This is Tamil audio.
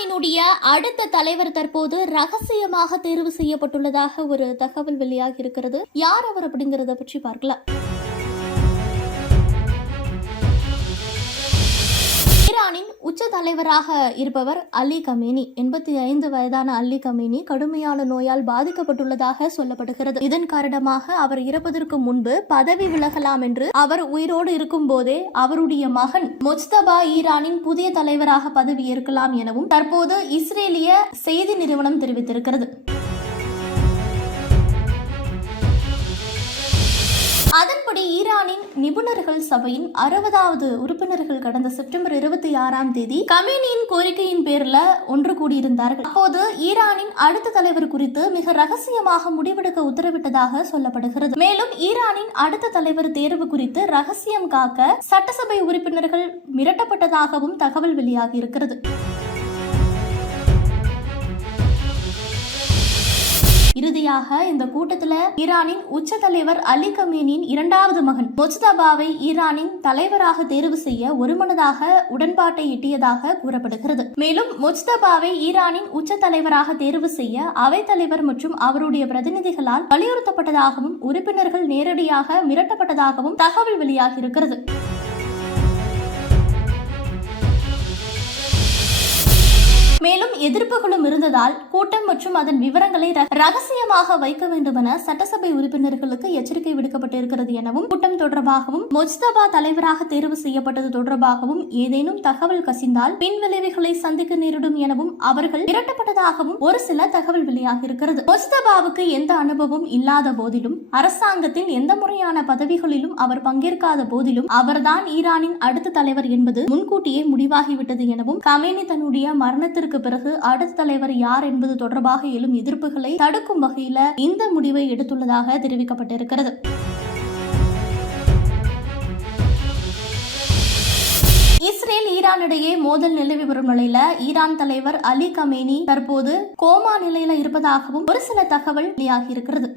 ஈரானினுடைய அடுத்த தலைவர் தற்போது ரகசியமாக தேர்வு செய்யப்பட்டுள்ளதாக ஒரு தகவல் வெளியாகி இருக்கிறது யார் அவர் அப்படிங்கறத பற்றி பார்க்கலாம். உச்ச தலைவராக இருப்பவர் அலி கமேனி. எண்பத்தி ஐந்து வயதான அலி கமேனி கடுமையான நோயால் பாதிக்கப்பட்டுள்ளதாக சொல்லப்படுகிறது. இதன் காரணமாக அவர் இறப்பதற்கு முன்பு பதவி விலகலாம் என்று அவர் உயிரோடு இருக்கும் போதே அவருடைய மகன் மொஜ்தபா ஈரானின் புதிய தலைவராக பதவி ஏற்கலாம் எனவும் தற்போது இஸ்ரேலிய செய்தி நிறுவனம் தெரிவித்திருக்கிறது. அதன்படி ஈரானின் நிபுணர்கள் சபையின் அறுபதாவது உறுப்பினர்கள் கடந்த செப்டம்பர் இருபத்தி ஆறாம் தேதி கமேனியின் கோரிக்கையின் பேர்ல ஒன்று கூடியிருந்தார்கள். அப்போது ஈரானின் அடுத்த தலைவர் குறித்து மிக ரகசியமாக முடிவெடுக்க உத்தரவிட்டதாக சொல்லப்படுகிறது. மேலும் ஈரானின் அடுத்த தலைவர் தேர்வு குறித்து ரகசியம் காக்க சட்டசபை உறுப்பினர்கள் மிரட்டப்பட்டதாகவும் தகவல் வெளியாகி இருக்கிறது. இறுதியாக இந்த கூட்டத்துல ஈரானின் உச்ச தலைவர் அலி கமீனின் இரண்டாவது மகன் முஜ்தபாவை ஈரானின் தலைவராக தேர்வு செய்ய ஒருமனதாக உடன்பாட்டை எட்டியதாக கூறப்படுகிறது. மேலும் முஜ்தபாவை ஈரானின் உச்ச தலைவராக தேர்வு செய்ய அவைத்தலைவர் மற்றும் அவருடைய பிரதிநிதிகளால் வலியுறுத்தப்பட்டதாகவும் உறுப்பினர்கள் நேரடியாக மிரட்டப்பட்டதாகவும் தகவல் வெளியாகி இருக்கிறது எதிர்ப்புகளும் இருந்ததால் கூட்டம் மற்றும் அதன் விவரங்களை ரகசியமாக வைக்க வேண்டுமென சட்டசபை உறுப்பினர்களுக்கு எச்சரிக்கை விடுக்கப்பட்டிருக்கிறது எனவும் கூட்டம் தொடர்பாகவும் மொஜ்தபா தலைவராக தேர்வு செய்யப்பட்டது தொடர்பாகவும் ஏதேனும் தகவல் கசிந்தால் பின் விளைவுகளை சந்திக்க நேரிடும் எனவும் அவர்கள் மிரட்டப்பட்டதாகவும் ஒரு சில தகவல் வெளியாகி இருக்கிறது மொஜ்தபாவுக்கு எந்த அனுபவம் இல்லாத போதிலும் அரசாங்கத்தின் எந்த முறையான பதவிகளிலும் அவர் பங்கேற்காத போதிலும் அவர்தான் ஈரானின் அடுத்த தலைவர் என்பது முன்கூட்டியே முடிவாகிவிட்டது எனவும் கமேனி தன்னுடைய மரணத்திற்கு பிறகு அடுத்த தலைவர் யார் என்பது தொடர்பாக எழும் எதிர்ப்புகளை தடுக்கும் வகையில இந்த முடிவை எடுத்துள்ளதாக தெரிவிக்கப்பட்டிருக்கிறது. இஸ்ரேல் ஈரான் இடையே மோதல் நிலவி வரும் நிலையில ஈரான் தலைவர் அலி கமேனி தற்போது கோமா நிலையில இருப்பதாகவும் ஒரு சில தகவல் வெளியாகி இருக்கிறது.